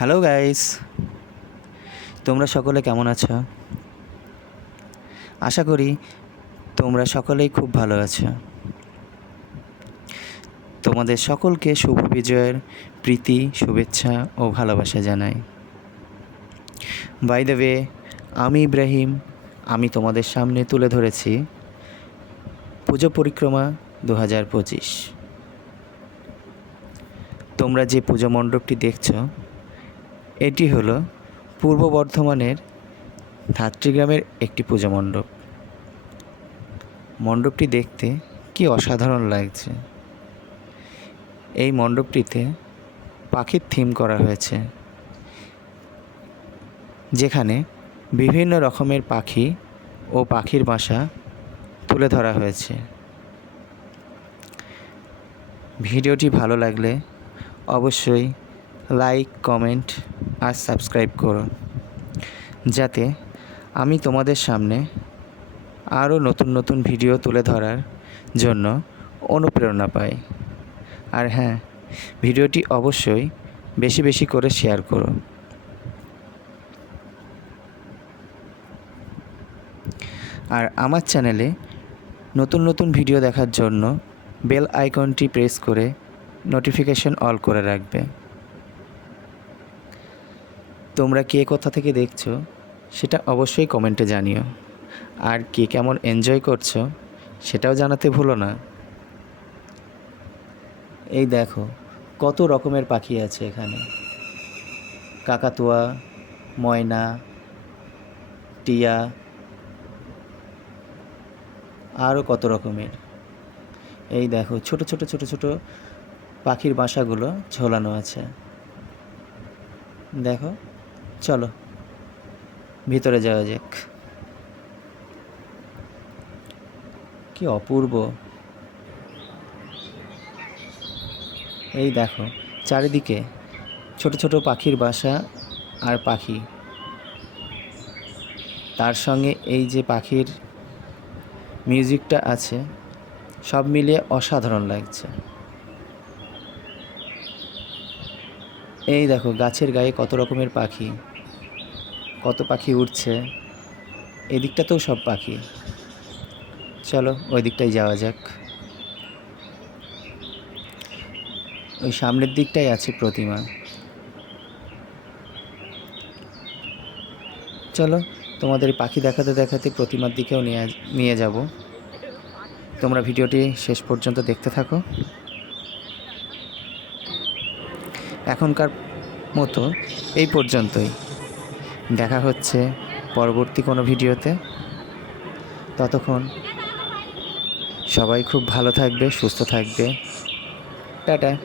Hello guys তোমরা সকলে কেমন আছো? আশা করি তোমরা সকলেই খুব ভালো আছো। তোমাদের সকলকে শুভ বিজয়ের প্রীতি, শুভেচ্ছা ও ভালোবাসা জানাই। বাই দ্য ওয়ে আমি ইব্রাহিম, আমি তোমাদের সামনে তুলে ধরেছি পুজো পরিক্রমা দু হাজার পঁচিশ। তোমরা যে পুজো মণ্ডপটি দেখছ এটি হলো পূর্ব বর্ধমানের ধাত্রীগ্রামের একটি পুজো মণ্ডপ। মণ্ডপটি দেখতে কি অসাধারণ লাগছে। এই মণ্ডপটিতে পাখির থিম করা হয়েছে, যেখানে বিভিন্ন রকমের পাখি ও পাখির বাসা তুলে ধরা হয়েছে। ভিডিওটি ভালো লাগলে অবশ্যই লাইক, কমেন্ট আর সাবস্ক্রাইব করো যাতে আমি তোমাদের সামনে আরও নতুন নতুন ভিডিও তুলে ধরার জন্য অনুপ্রেরণা পাই। আর হ্যাঁ ভিডিওটি অবশ্যই বেশি বেশি করে শেয়ার করো আর আমার চ্যানেলে নতুন নতুন ভিডিও দেখার জন্য বেল আইকনটি প্রেস করে নোটিফিকেশন অল করে রাখবে। তোমরা কে কোথা থেকে দেখছ, সেটা অবশ্যই কমেন্টে জানিও। আর কে কেমন এনজয় করছ, সেটাও জানাতে ভুলো না। এই দেখো, কত রকমের পাখি আছে এখানে। কাকাতুয়া, ময়না, টিয়া, আরও কত রকমের। এই দেখো, ছোট ছোট ছোট ছোট পাখির বাসাগুলো ঝোলানো আছে। দেখো চলো, ভিতরে যাওয়া যাক। কি অপূর্ব। এই দেখো, চারিদিকে ছোট ছোট পাখির বাসা আর পাখি। তার সঙ্গে এই যে পাখির মিউজিকটা আছে, সব মিলিয়ে অসাধারণ লাগছে। এই দেখো, গাছের গায়ে কত রকমের পাখি। কত পাখি উঠছে এদিকটাতেও সব পাখি। চলো ওই দিকটাই যাওয়া যাক। ওই সামনের দিকটাই আছে প্রতিমা। চলো, তোমাদের পাখি দেখাতে দেখাতে প্রতিমার দিকেও নিয়ে নিয়ে যাব। তোমরা ভিডিওটি শেষ পর্যন্ত দেখতে থাকো। এখনকার মতো এই পর্যন্তই। দেখা হচ্ছে পরবর্তী কোনো ভিডিওতে। ততক্ষণ সবাই খুব ভালো থাকবে সুস্থ থাকবে। টাটা।